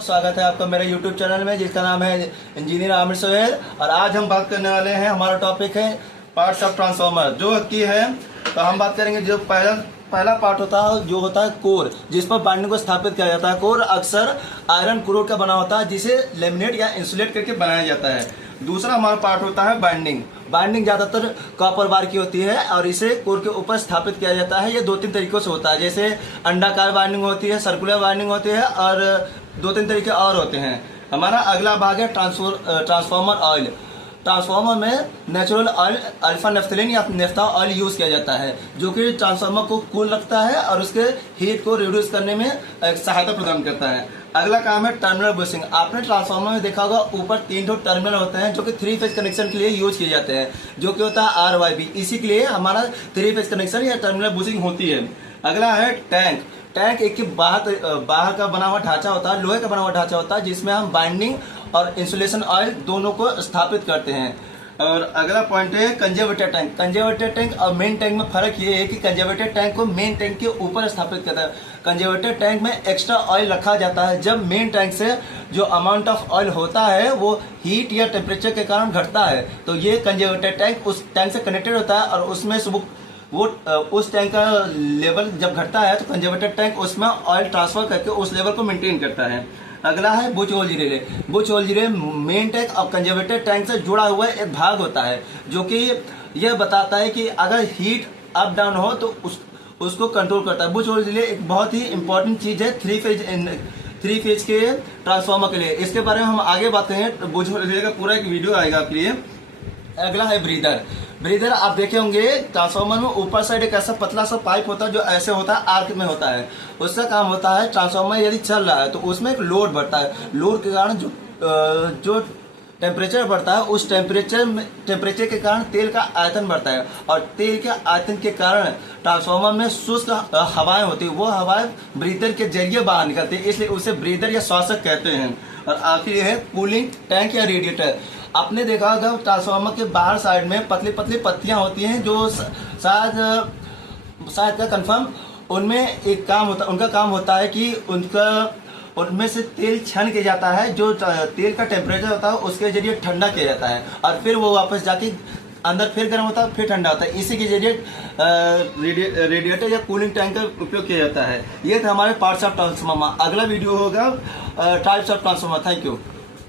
स्वागत है आपका मेरे YouTube चैनल में जिसका नाम है इंजीनियर आमिर सोहेल। और आज हम बात करने वाले हैं, हमारा टॉपिक है पार्ट्स ऑफ ट्रांसफार्मर जो की है। तो हम बात करेंगे जो पहला पार्ट होता है जो होता है कोर, जिस पर बाइंडिंग को स्थापित किया जाता है। कोर अक्सर आयरन क्रोड का बना होता है जिसे लेमिनेट या इंसुलेट करके बनाया जाता है। दूसरा हमारा पार्ट होता है बाइंडिंग। बाइंडिंग ज़्यादातर कॉपर बार की होती है और इसे कोर के ऊपर स्थापित किया जाता है। ये 2-3 तरीकों से होता है, जैसे अंडाकार बाइंडिंग होती है, सर्कुलर बाइंडिंग होती है और 2-3 तरीके और होते हैं। हमारा अगला भाग है ट्रांसफार्मर ऑयल। ट्रांसफार्मर में नेचुरल ऑयल अल्फा नेफ्थलीन या नेफ्था ऑयल यूज किया जाता है जो कि ट्रांसफार्मर को कूल रखता है और उसके हीट को रिड्यूस करने में सहायता प्रदान करता है। अगला काम है टर्मिनल बुशिंग। आपने ट्रांसफार्मर में देखा होगा ऊपर 3 टर्मिनल होते हैं जो कि 3 फेज कनेक्शन के लिए यूज किए जाते हैं, जो कि होता है RYB। इसी के लिए हमारा 3 फेज कनेक्शन या टर्मिनल बुशिंग होती है। अगला है टैंक। टैंक एक बाहर का बना हुआ ढांचा होता है, लोहे का बना हुआ ढांचा होता है जिसमें हम बाइंडिंग और इंसुलेशन ऑयल दोनों को स्थापित करते हैं। और अगला पॉइंट है कंजर्वेटर टैंक। कंजर्वेटर टैंक और मेन टैंक में फर्क ये है कि कंजर्वेटर टैंक को मेन टैंक के ऊपर स्थापित करता है। कंजर्वेटर टैंक में एक्स्ट्रा ऑयल रखा जाता है जब मेन टैंक से जो अमाउंट ऑफ ऑयल होता है वो हीट या टेम्परेचर के कारण घटता है। तो ये कंजर्वेटर टैंक उस टैंक से कनेक्टेड होता है और उसमें उस टैंक का लेवल जब घटता है तो कंजर्वेटर टैंक उसमें ऑयल ट्रांसफर करके उस लेवल को मेंटेन करता है। अगला है Buchholz relay. Buchholz relay main tank और कंजर्वेटर टैंक से जुड़ा हुआ एक भाग होता है जो कि यह बताता है कि अगर हीट अप डाउन हो तो उसको कंट्रोल करता है। बुश होल रिले एक बहुत ही इंपॉर्टेंट चीज है 3 फेज के ट्रांसफार्मर के लिए। इसके बारे में हम आगे बात करेंगे, बुश होल रिले का पूरा एक वीडियो आएगा आपके लिए। अगला है ब्रीदर। ब्रीदर आप देखे होंगे ट्रांसफार्मर में ऊपर साइड एक ऐसा पतला सा पाइप होता है जो ऐसे होता है, आर्क में होता है। उसका काम होता है ट्रांसफार्मर यदि चल रहा है तो उसमें एक लोड बढ़ता है। लोड के कारण जो टेम्परेचर बढ़ता है उस टेम्परेचर के कारण तेल का आयतन बढ़ता है और तेल के आयतन के कारण ट्रांसफार्मर में शुष्क हवाएं होती है, वो हवाएं ब्रीदर के जरिए बाहर निकलती है, इसलिए उसे ब्रीदर या श्वासक कहते हैं। और आखिर है कूलिंग टैंक या रेडिएटर। आपने देखा होगा ट्रांसफार्मर के बाहर साइड में पतली पतली पत्तियां होती हैं जो शायद का कंफर्म उनमें एक काम होता है। उनका काम होता है कि उनमें से तेल छन के जाता है, जो तेल का टेम्परेचर होता है उसके जरिए ठंडा किया जाता है और फिर वो वापस जाके अंदर फिर गर्म होता है फिर ठंडा होता है। इसी के जरिए रेडिएटर या कूलिंग टैंक का उपयोग किया जाता है। ये था हमारे पार्ट्स ऑफ ट्रांसफार्मर। अगला वीडियो होगा types of transformer. Thank you.